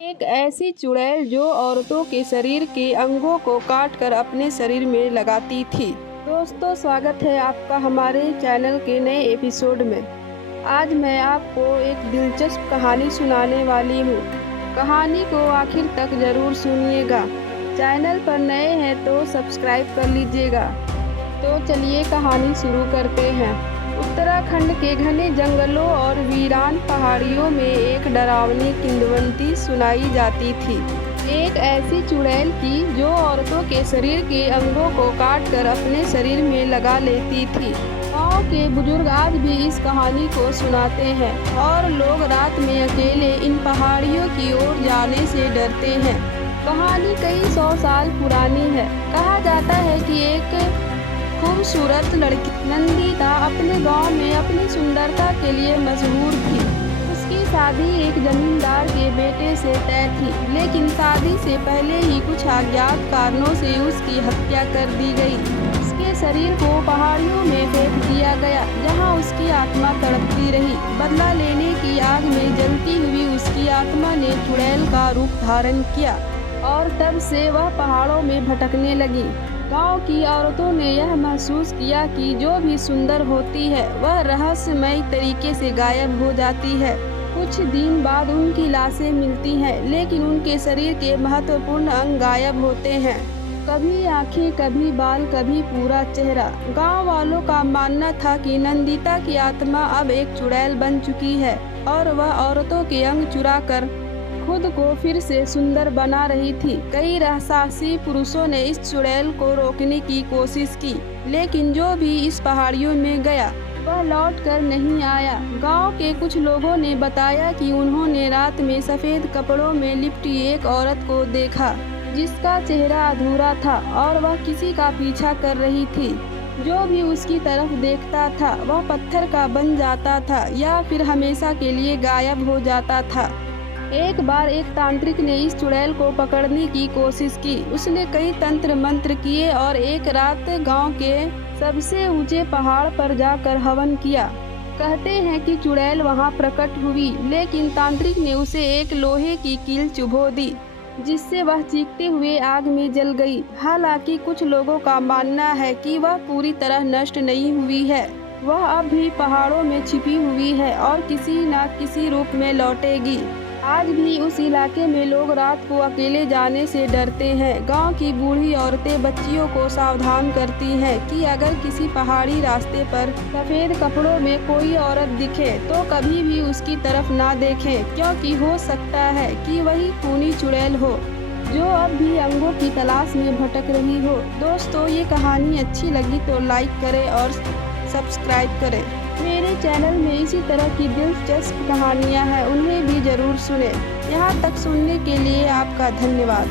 एक ऐसी चुड़ैल जो औरतों के शरीर के अंगों को काटकर अपने शरीर में लगाती थी। दोस्तों, स्वागत है आपका हमारे चैनल के नए एपिसोड में। आज मैं आपको एक दिलचस्प कहानी सुनाने वाली हूँ। कहानी को आखिर तक जरूर सुनिएगा। चैनल पर नए हैं तो सब्सक्राइब कर लीजिएगा। तो चलिए कहानी शुरू करते हैं। उत्तराखंड के घने जंगलों और वीरान पहाड़ियों में एक डरावनी किंवदंती सुनाई जाती थी। एक ऐसी चुड़ैल की जो औरतों के शरीर के अंगों को काटकर अपने शरीर में लगा लेती थी। गाँव के बुजुर्ग आज भी इस कहानी को सुनाते हैं और लोग रात में अकेले इन पहाड़ियों की ओर जाने से डरते हैं। कहानी कई 100 साल पुरानी है। कहा जाता है कि एक खूबसूरत लड़की नंदिता अपने गांव में अपनी सुंदरता के लिए मशहूर थी। उसकी शादी एक जमींदार के बेटे से तय थी, लेकिन शादी से पहले ही कुछ अज्ञात कारणों से उसकी हत्या कर दी गई। उसके शरीर को पहाड़ियों में फेंक दिया गया, जहां उसकी आत्मा तड़पती रही। बदला लेने की आग में जलती हुई उसकी आत्मा ने चुड़ैल का रूप धारण किया और तब से वह पहाड़ों में भटकने लगी। गांव की औरतों ने यह महसूस किया कि जो भी सुंदर होती है वह रहस्यमय तरीके से गायब हो जाती है। कुछ दिन बाद उनकी लाशें मिलती हैं, लेकिन उनके शरीर के महत्वपूर्ण अंग गायब होते हैं। कभी आंखें, कभी बाल, कभी पूरा चेहरा। गांव वालों का मानना था कि नंदिता की आत्मा अब एक चुड़ैल बन चुकी है और वह औरतों के अंग चुराकर खुद को फिर से सुंदर बना रही थी। कई साहसी पुरुषों ने इस चुड़ैल को रोकने की कोशिश की, लेकिन जो भी इस पहाड़ियों में गया वह लौट कर नहीं आया। गांव के कुछ लोगों ने बताया कि उन्होंने रात में सफेद कपड़ों में लिपटी एक औरत को देखा, जिसका चेहरा अधूरा था और वह किसी का पीछा कर रही थी। जो भी उसकी तरफ देखता था वह पत्थर का बन जाता था या फिर हमेशा के लिए गायब हो जाता था। एक बार एक तांत्रिक ने इस चुड़ैल को पकड़ने की कोशिश की। उसने कई तंत्र मंत्र किए और एक रात गांव के सबसे ऊंचे पहाड़ पर जाकर हवन किया। कहते हैं कि चुड़ैल वहां प्रकट हुई, लेकिन तांत्रिक ने उसे एक लोहे की कील चुभो दी, जिससे वह चीखते हुए आग में जल गई। हालांकि कुछ लोगों का मानना है कि वह पूरी तरह नष्ट नहीं हुई है। वह अब भी पहाड़ों में छिपी हुई है और किसी न किसी रूप में लौटेगी। आज भी उस इलाके में लोग रात को अकेले जाने से डरते हैं। गांव की बूढ़ी औरतें बच्चियों को सावधान करती हैं कि अगर किसी पहाड़ी रास्ते पर सफेद कपड़ों में कोई औरत दिखे तो कभी भी उसकी तरफ ना देखें, क्योंकि हो सकता है कि वही खूनी चुड़ैल हो जो अब भी अंगों की तलाश में भटक रही हो। दोस्तों, ये कहानी अच्छी लगी तो लाइक करें और सब्सक्राइब करें। मेरे चैनल में इसी तरह की दिलचस्प कहानियाँ हैं, उन्हें भी जरूर सुनें। यहाँ तक सुनने के लिए आपका धन्यवाद।